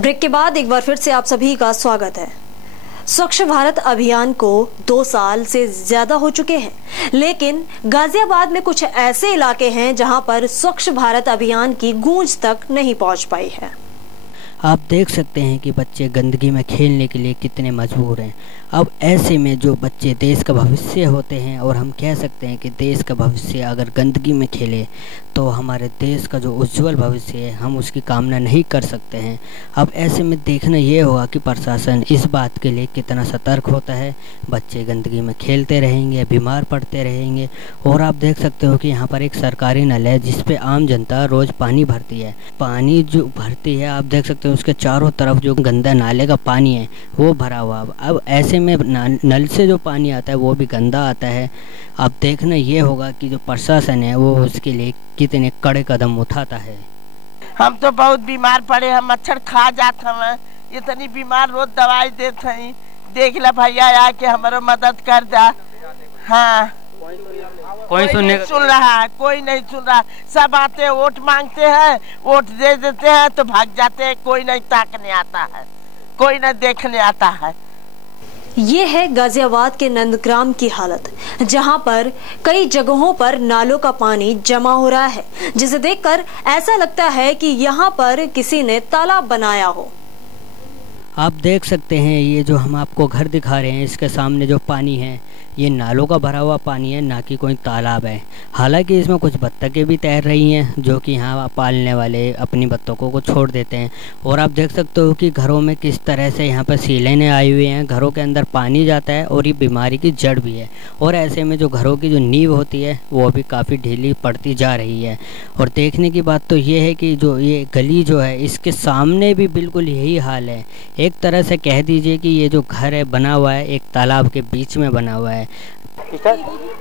Break के बाद एक बार फिर से आप सभी का स्वागत है। स्वच्छ भारत अभियान को 2 साल से ज्यादा हो चुके हैं, लेकिन गाजियाबाद में कुछ ऐसे इलाके हैं जहां पर स्वच्छ भारत अभियान की गूंज तक नहीं पहुंच पाई है। आप देख सकते हैं कि बच्चे गंदगी में खेलने के लिए कितने मजबूर हैं। अब ऐसे में जो बच्चे देश का भविष्य होते हैं, और हम कह सकते हैं कि देश का भविष्य अगर गंदगी में खेले तो हमारे देश का जो उज्जवल भविष्य है हम उसकी कामना नहीं कर सकते हैं। अब ऐसे में देखना ये होगा कि प्रशासन इस बात के लिए कितना सतर्क होता है। बच्चे गंदगी में खेलते रहेंगे, बीमार पड़ते रहेंगे। और आप देख सकते हो कि यहाँ पर एक सरकारी नल है जिस पे आम जनता रोज़ पानी भरती है। पानी जो भरती है आप देख सकते हो उसके चारों तरफ जो गंदा नाले का पानी है वो भरा हुआ। अब ऐसे में नल से जो पानी आता है वो भी गंदा आता है। अब देखना ये होगा कि जो प्रशासन है वो उसके लिए कितने कड़े कदम उठाता है। हम तो बहुत बीमार पड़े हैं, मच्छर खा जाते हैं, इतनी बीमार रोज दवाई देते हैं। देख ला भैया आके हमारा मदद कर जा। हाँ, कोई सुन रहा है, कोई नहीं सुन रहा। सब आते हैं, वोट मांगते हैं, वोट दे देते हैं तो भाग जाते हैं। कोई नहीं ताकने आता है, कोई नहीं देखने आता है। ये है गाजियाबाद के नंदग्राम की हालत, जहां पर कई जगहों पर नालों का पानी जमा हो रहा है, जिसे देखकर ऐसा लगता है कि यहां पर किसी ने तालाब बनाया हो। आप देख सकते हैं ये जो हम आपको घर दिखा रहे हैं इसके सामने जो पानी है ये नालों का भरा हुआ पानी है, ना कि कोई तालाब है। हालांकि इसमें कुछ बत्तखें भी तैर रही हैं जो कि यहाँ पालने वाले अपनी बत्तखों को छोड़ देते हैं। और आप देख सकते हो कि घरों में किस तरह से यहाँ पर सीलें आई हुई हैं। घरों के अंदर पानी जाता है और ये बीमारी की जड़ भी है। और ऐसे में जो घरों की जो नींव होती है वो भी काफ़ी ढीली पड़ती जा रही है। और देखने की बात तो ये है कि जो ये गली जो है इसके सामने भी बिल्कुल यही हाल है। एक तरह से कह दीजिए कि ये जो घर है बना हुआ है एक तालाब के बीच में बना हुआ है।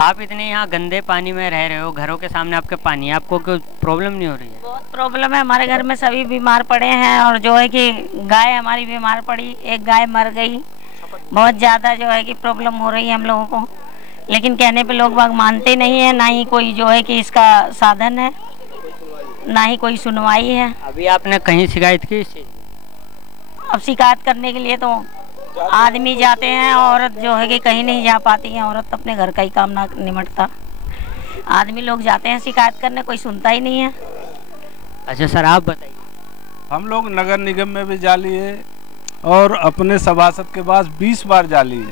आप इतने यहाँ गंदे पानी में रह रहे हो, घरों के सामने आपके पानी है, आपको कोई प्रॉब्लम नहीं हो रही है? बहुत प्रॉब्लम है, हमारे घर में सभी बीमार पड़े हैं। और जो है कि गाय हमारी बीमार पड़ी, एक गाय मर गई। बहुत ज़्यादा जो है कि प्रॉब्लम हो रही है हम लोगों को, लेकिन कहने पे लोग बाग मानते नहीं है। ना ही कोई जो है कि इसका साधन है, ना ही कोई सुनवाई है। अभी आपने कहीं शिकायत की? अब शिकायत करने के लिए तो आदमी जाते हैं, औरत जो है कि कहीं नहीं जा पाती है। औरत अपने घर का ही काम ना निमटता, आदमी लोग जाते हैं शिकायत करने, कोई सुनता ही नहीं है। अच्छा सर, आप बताइए। हम लोग नगर निगम में भी जा लिए और अपने सभासद के पास 20 बार जा लिए,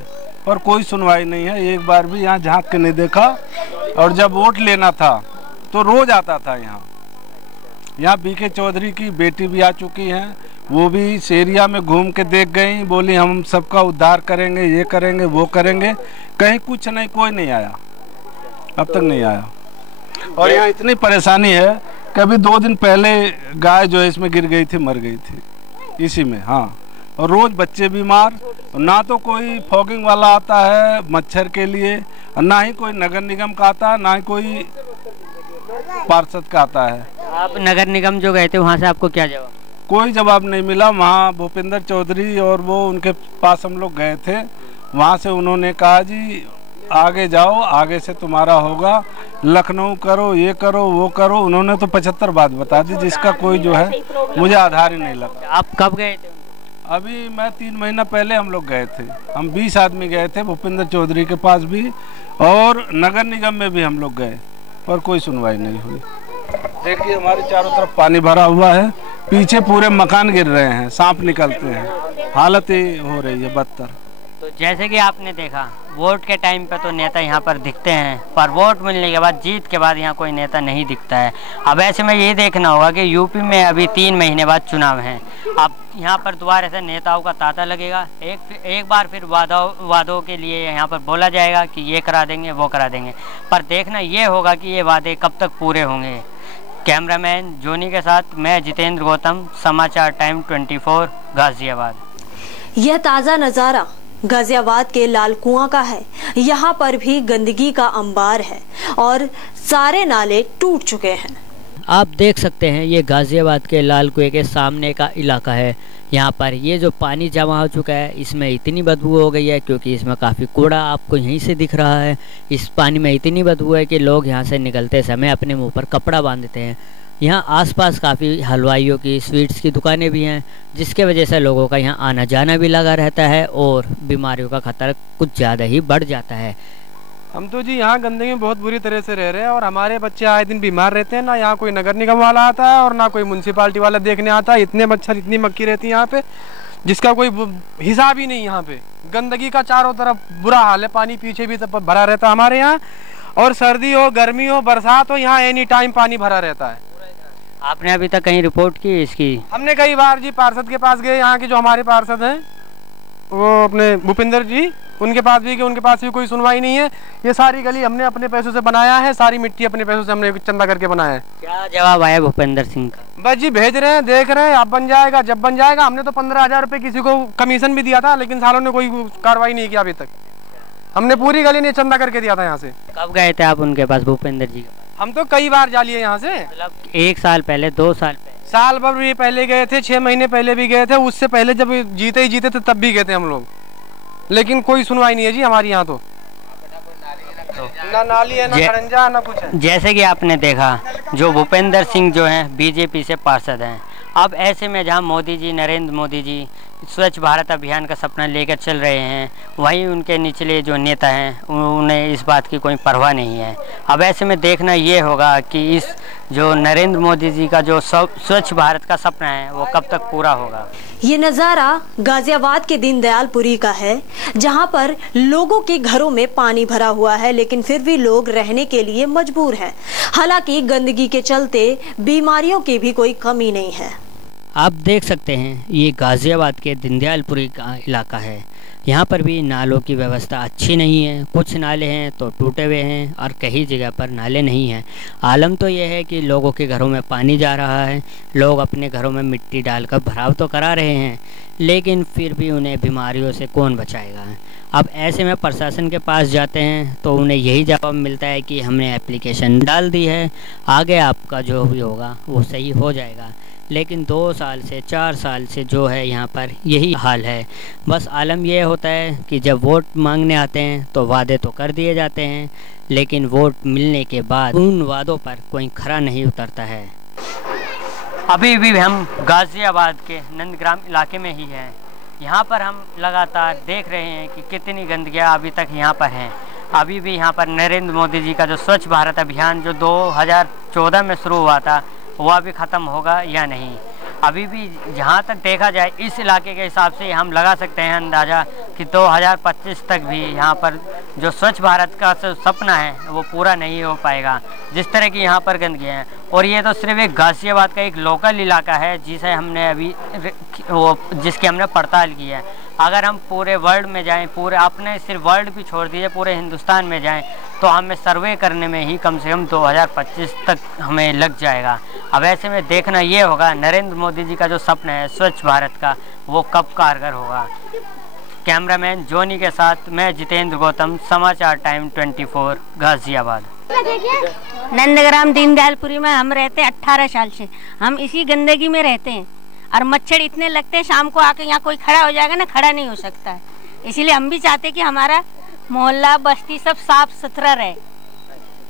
पर कोई सुनवाई नहीं है। एक बार भी यहाँ झांक के नहीं देखा। और जब वोट लेना था तो रोज आता था यहाँ बीके चौधरी की बेटी भी आ चुकी हैं, वो भी इस एरिया में घूम के देख गई, बोली हम सबका उद्धार करेंगे, ये करेंगे, वो करेंगे। कहीं कुछ नहीं, कोई नहीं आया, अब तक नहीं आया। और यहाँ इतनी परेशानी है कि अभी 2 दिन पहले गाय जो है इसमें गिर गई थी, मर गई थी इसी में। हाँ, और रोज़ बच्चे बीमार, ना तो कोई फॉगिंग वाला आता है मच्छर के लिए, ना ही कोई नगर निगम का आता है, ना ही कोई पार्षद का आता है। आप नगर निगम जो गए थे वहाँ से आपको क्या जवाब? कोई जवाब नहीं मिला। वहाँ भूपेंद्र चौधरी और वो उनके पास हम लोग गए थे, वहाँ से उन्होंने कहा जी आगे जाओ, आगे से तुम्हारा होगा, लखनऊ करो, ये करो, वो करो। उन्होंने तो 75 बात बता दी जिसका कोई जो है मुझे आधार ही नहीं लगा। आप कब गए थे? अभी मैं 3 महीना पहले हम लोग गए थे। हम 20 आदमी गए थे, भूपेंद्र चौधरी के पास भी और नगर निगम में भी हम लोग गए, पर कोई सुनवाई नहीं हुई। देखिए हमारे चारों तरफ पानी भरा हुआ है, पीछे पूरे मकान गिर रहे हैं, सांप निकलते हैं, हालत ही हो रही है बदतर। तो जैसे कि आपने देखा वोट के टाइम पे तो नेता यहाँ पर दिखते हैं, पर वोट मिलने के बाद, जीत के बाद यहाँ कोई नेता नहीं दिखता है। अब ऐसे में ये देखना होगा कि यूपी में अभी 3 महीने बाद चुनाव हैं। अब यहाँ पर दोबारा से नेताओं का तांता लगेगा। एक बार फिर वादों के लिए यहाँ पर बोला जाएगा कि ये करा देंगे, वो करा देंगे, पर देखना ये होगा कि ये वादे कब तक पूरे होंगे। कैमरामैन जोनी के साथ मैं जितेंद्र गौतम, समाचार टाइम 24 गाजियाबाद। यह ताज़ा नज़ारा गाजियाबाद के लाल कुआं का है। यहाँ पर भी गंदगी का अंबार है और सारे नाले टूट चुके हैं। आप देख सकते हैं ये गाजियाबाद के लाल कुएं के सामने का इलाका है। यहाँ पर ये जो पानी जमा हो चुका है इसमें इतनी बदबू हो गई है क्योंकि इसमें काफ़ी कूड़ा आपको यहीं से दिख रहा है। इस पानी में इतनी बदबू है कि लोग यहाँ से निकलते समय अपने मुंह पर कपड़ा बांधते हैं। यहाँ आसपास काफ़ी हलवाइयों की, स्वीट्स की दुकानें भी हैं, जिसके वजह से लोगों का यहाँ आना जाना भी लगा रहता है और बीमारियों का खतरा कुछ ज़्यादा ही बढ़ जाता है। हम तो जी यहाँ गंदगी में बहुत बुरी तरह से रह रहे हैं और हमारे बच्चे आए दिन बीमार रहते हैं। ना यहाँ कोई नगर निगम वाला आता है और ना कोई म्यूनसिपालिटी वाला देखने आता है। इतने मच्छर, इतनी मक्खी रहती है यहाँ पे, जिसका कोई हिसाब ही नहीं। यहाँ पे गंदगी का चारों तरफ बुरा हाल है, पानी पीछे भी सब भरा रहता है हमारे यहाँ, और सर्दी हो, गर्मी हो, बरसात हो, यहाँ एनी टाइम पानी भरा रहता है। आपने अभी तक कहीं रिपोर्ट की इसकी? हमने कई बार जी पार्षद के पास गए, यहाँ के जो हमारे पार्षद हैं वो अपने भूपेंद्र जी, उनके पास भी गए, उनके पास भी कोई सुनवाई नहीं है। ये सारी गली हमने अपने पैसों से बनाया है, सारी मिट्टी अपने पैसों से हमने चंदा करके बनाया है। क्या जवाब आया भूपेंद्र सिंह का? बस जी भेज रहे हैं, देख रहे हैं, अब बन जाएगा, जब बन जाएगा। हमने तो 15,000 रुपये किसी को कमीशन भी दिया था, लेकिन सालों ने कोई कार्रवाई नहीं किया अभी तक। हमने पूरी गली ने चंदा करके दिया था यहाँ से। कब गए थे आप उनके पास, भूपेंद्र जी? हम तो कई बार जा लिए यहाँ से, मतलब 1 साल पहले, 2 साल पहले? साल भर भी पहले गए थे, 6 महीने पहले भी गए थे, उससे पहले जब जीते ही जीते थे तब भी गए थे हम लोग, लेकिन कोई सुनवाई नहीं है जी हमारी यहाँ। तो ना नाली है, ना खरंजा, ना कुछ है। जैसे कि आपने देखा, जो भूपेंद्र सिंह जो हैं बीजेपी से पार्षद हैं, अब ऐसे में जहाँ मोदी जी, नरेंद्र मोदी जी स्वच्छ भारत अभियान का सपना लेकर चल रहे हैं, वहीं उनके निचले जो नेता हैं उन्हें इस बात की कोई परवाह नहीं है। अब ऐसे में देखना ये होगा कि इस जो नरेंद्र मोदी जी का जो स्वच्छ भारत का सपना है वो कब तक पूरा होगा। ये नज़ारा गाजियाबाद के दीनदयालपुरी का है, जहां पर लोगों के घरों में पानी भरा हुआ है, लेकिन फिर भी लोग रहने के लिए मजबूर हैं। हालांकि गंदगी के चलते बीमारियों की भी कोई कमी नहीं है। आप देख सकते हैं ये गाजियाबाद के दीनदयालपुरी का इलाका है। यहाँ पर भी नालों की व्यवस्था अच्छी नहीं है। कुछ नाले हैं तो टूटे हुए हैं और कई जगह पर नाले नहीं हैं। आलम तो यह है कि लोगों के घरों में पानी जा रहा है, लोग अपने घरों में मिट्टी डालकर भराव तो करा रहे हैं, लेकिन फिर भी उन्हें बीमारियों से कौन बचाएगा। अब ऐसे में प्रशासन के पास जाते हैं तो उन्हें यही जवाब मिलता है कि हमने एप्लीकेशन डाल दी है, आगे आपका जो भी होगा वो सही हो जाएगा। लेकिन 2 साल से 4 साल से जो है यहाँ पर यही हाल है। बस आलम यह होता है कि जब वोट मांगने आते हैं तो वादे तो कर दिए जाते हैं, लेकिन वोट मिलने के बाद उन वादों पर कोई खरा नहीं उतरता है। अभी भी हम गाजियाबाद के नंदग्राम इलाके में ही हैं। यहाँ पर हम लगातार देख रहे हैं कि कितनी गंदगियाँ अभी तक यहाँ पर हैं। अभी भी यहाँ पर नरेंद्र मोदी जी का जो स्वच्छ भारत अभियान जो 2014 में शुरू हुआ था वह भी ख़त्म होगा या नहीं। अभी भी जहाँ तक देखा जाए इस इलाके के हिसाब से हम लगा सकते हैं अंदाज़ा कि 2025 तक भी यहाँ पर जो स्वच्छ भारत का सपना है वो पूरा नहीं हो पाएगा, जिस तरह की यहाँ पर गंदगी है। और ये तो सिर्फ एक गाजियाबाद का एक लोकल इलाका है जिसे हमने अभी जिसकी हमने पड़ताल की है। अगर हम पूरे वर्ल्ड में जाएं, पूरे अपने सिर्फ वर्ल्ड भी छोड़ दीजिए, पूरे हिंदुस्तान में जाएं तो हमें सर्वे करने में ही कम से कम 2025 तक हमें लग जाएगा। अब ऐसे में देखना ये होगा नरेंद्र मोदी जी का जो सपना है स्वच्छ भारत का वो कब कारगर होगा। कैमरामैन जोनी के साथ मैं जितेंद्र गौतम, समाचार टाइम 24 गाजियाबाद। नंदग्राम दीनदयालपुरी में हम रहते हैं 18 साल से। हम इसी गंदगी में रहते हैं और मच्छर इतने लगते हैं, शाम को आके यहाँ कोई खड़ा हो जाएगा ना, खड़ा नहीं हो सकता है। इसीलिए हम भी चाहते हैं कि हमारा मोहल्ला बस्ती सब साफ सुथरा रहे।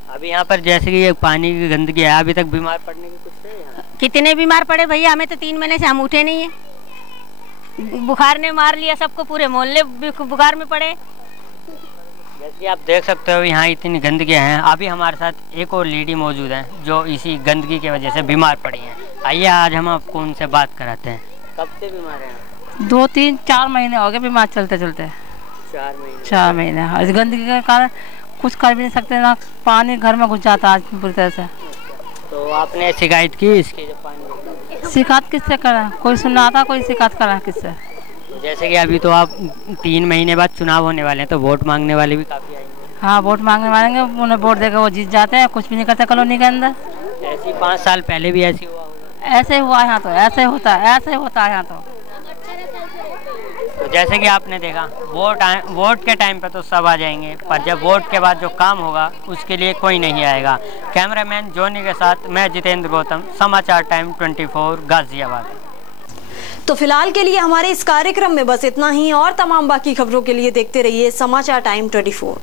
अभी यहाँ पर जैसे कि ये पानी की गंदगी है, अभी तक बीमार पड़ने की कुछ है? कितने बीमार पड़े भैया, हमें तो 3 महीने से हम उठे नहीं है। बुखार ने मार लिया सबको, पूरे मोहल्ले बुखार में पड़े। जैसे आप देख सकते हो यहाँ इतनी गंदगी है। अभी हमारे साथ एक और लेडी मौजूद है जो इसी गंदगी की वजह से बीमार पड़ी हैं। आइए आज हम आपको उनसे बात कराते हैं। कब से बीमार हैं? 2-3-4 महीने हो गए बीमार चलते चलते। 4 महीने इस गंदगी के कारण कुछ कर भी नहीं सकते, ना पानी घर में घुस जाता आज पूरी तरह से। तो आपने शिकायत की इसकी? जो पानी शिकायत किससे करा, कोई सुना था, कोई शिकायत करा किससे? जैसे कि अभी तो आप 3 महीने बाद चुनाव होने वाले हैं तो वोट मांगने वाले भी काफ़ी आएंगे। हाँ, वोट मांगने वालेंगे, उन्हें वोट देकर वो जीत जाते हैं, कुछ भी नहीं करते कॉलोनी के अंदर। ऐसी 5 साल पहले भी ऐसी हुआ? ऐसे हुआ यहाँ तो, ऐसे होता है, ऐसे होता है यहाँ तो। तो जैसे कि आपने देखा वोट के टाइम पे तो सब आ जाएंगे, पर जब वोट के बाद जो काम होगा उसके लिए कोई नहीं आएगा। कैमरामैन जोनी के साथ मैं जितेंद्र गौतम, समाचार टाइम 24 गाजियाबाद। तो फिलहाल के लिए हमारे इस कार्यक्रम में बस इतना ही, और तमाम बाकी खबरों के लिए देखते रहिए समाचार टाइम 24।